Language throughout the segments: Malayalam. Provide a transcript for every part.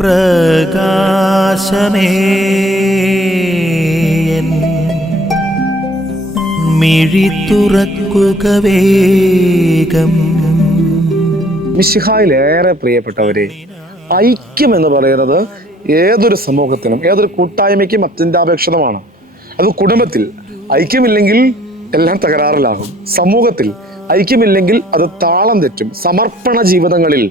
പ്രകാശമേ മിഴി തുറക്കുക വേഗം. മിശിഹായിലേറെ പ്രിയപ്പെട്ടവരെ, ഐക്യം എന്ന് പറയുന്നത് ഏതൊരു സമൂഹത്തിനും ഏതൊരു കൂട്ടായ്മയ്ക്കും അത്യന്താപേക്ഷിതമാണ്. അത് കുടുംബത്തിൽ ഐക്യമില്ലെങ്കിൽ എല്ലാം തകരാറിലാകും. സമൂഹത്തിൽ ഐക്യമില്ലെങ്കിൽ അത് താളം തെറ്റും. സമർപ്പണ ജീവിതങ്ങളിൽ,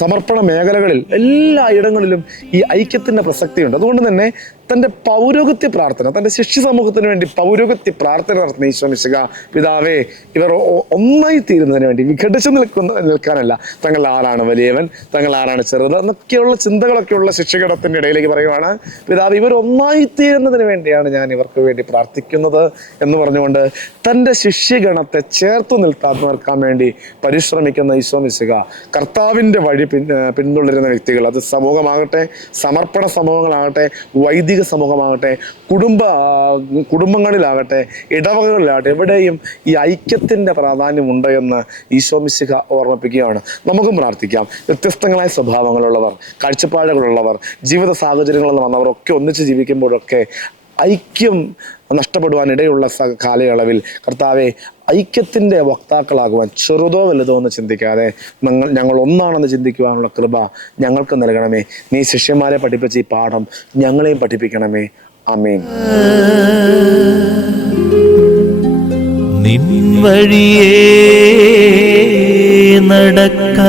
സമർപ്പണ മേഖലകളിൽ, എല്ലായിടങ്ങളിലും ഈ ഐക്യത്തിന്റെ പ്രസക്തിയുണ്ട്. അതുകൊണ്ട് തന്നെ തൻ്റെ പൗരോഹിത്യ പ്രാർത്ഥന, തൻ്റെ ശിഷ്യ സമൂഹത്തിന് വേണ്ടി പൗരോഹിത്യ പ്രാർത്ഥന നടത്തുന്ന ഈശോ മിശിഹാ, പിതാവേ, ഇവർ ഒന്നായി തീരുന്നതിന് വേണ്ടി വിഘടിച്ചു നിൽക്കാനല്ല, തങ്ങൾ ആരാണ് വലിയവൻ, തങ്ങൾ ആരാണ് ചെറുത് എന്നൊക്കെയുള്ള ചിന്തകളൊക്കെയുള്ള ശിഷ്യഗണത്തിൻ്റെ ഇടയിലേക്ക് പറയുവാണ്, പിതാവ്, ഇവർ ഒന്നായി തീരുന്നതിന് വേണ്ടിയാണ് ഞാൻ ഇവർക്ക് വേണ്ടി പ്രാർത്ഥിക്കുന്നത് എന്ന് പറഞ്ഞുകൊണ്ട് തൻ്റെ ശിഷ്യഗണത്തെ ചേർത്ത് നിർത്താൻ വേണ്ടി പരിശ്രമിക്കുന്ന ഈശോ മിശിഹാ, കർത്താവിൻ്റെ വഴി പിന്തുടരുന്ന വ്യക്തികൾ, അത് സമൂഹമാകട്ടെ, സമർപ്പണ സമൂഹങ്ങളാകട്ടെ, വൈദിക സമൂഹമാകട്ടെ, കുടുംബങ്ങളിലാകട്ടെ, ഇടവകളിലാകട്ടെ, എവിടെയും ഈ ഐക്യത്തിൻ്റെ പ്രാധാന്യമുണ്ട് എന്ന് ഈശോ മിശിഹാ ഓർമ്മിപ്പിക്കുകയാണ്. നമുക്കും പ്രാർത്ഥിക്കാം. വ്യത്യസ്തങ്ങളായ സ്വഭാവങ്ങളുള്ളവർ, കാഴ്ചപ്പാടുകളുള്ളവർ, ജീവിത സാഹചര്യങ്ങളിൽ വന്നവർ ഒക്കെ ഒന്നിച്ച് ജീവിക്കുമ്പോഴൊക്കെ ഐക്യം നഷ്ടപ്പെടുവാൻ ഇടയുള്ള കാലയളവിൽ കർത്താവെ, ഐക്യത്തിൻ്റെ വക്താക്കളാകുവാൻ ചെറുതോ വലുതോ എന്ന് ചിന്തിക്കാതെ ഞങ്ങൾ ഒന്നാണെന്ന് ചിന്തിക്കുവാനുള്ള കൃപ ഞങ്ങൾക്ക് നൽകണമേ. നീ ശിഷ്യന്മാരെ പഠിപ്പിച്ച ഈ പാഠം ഞങ്ങളെയും പഠിപ്പിക്കണമേ. ആമേൻ. നിൻ വഴിയേ നടക്ക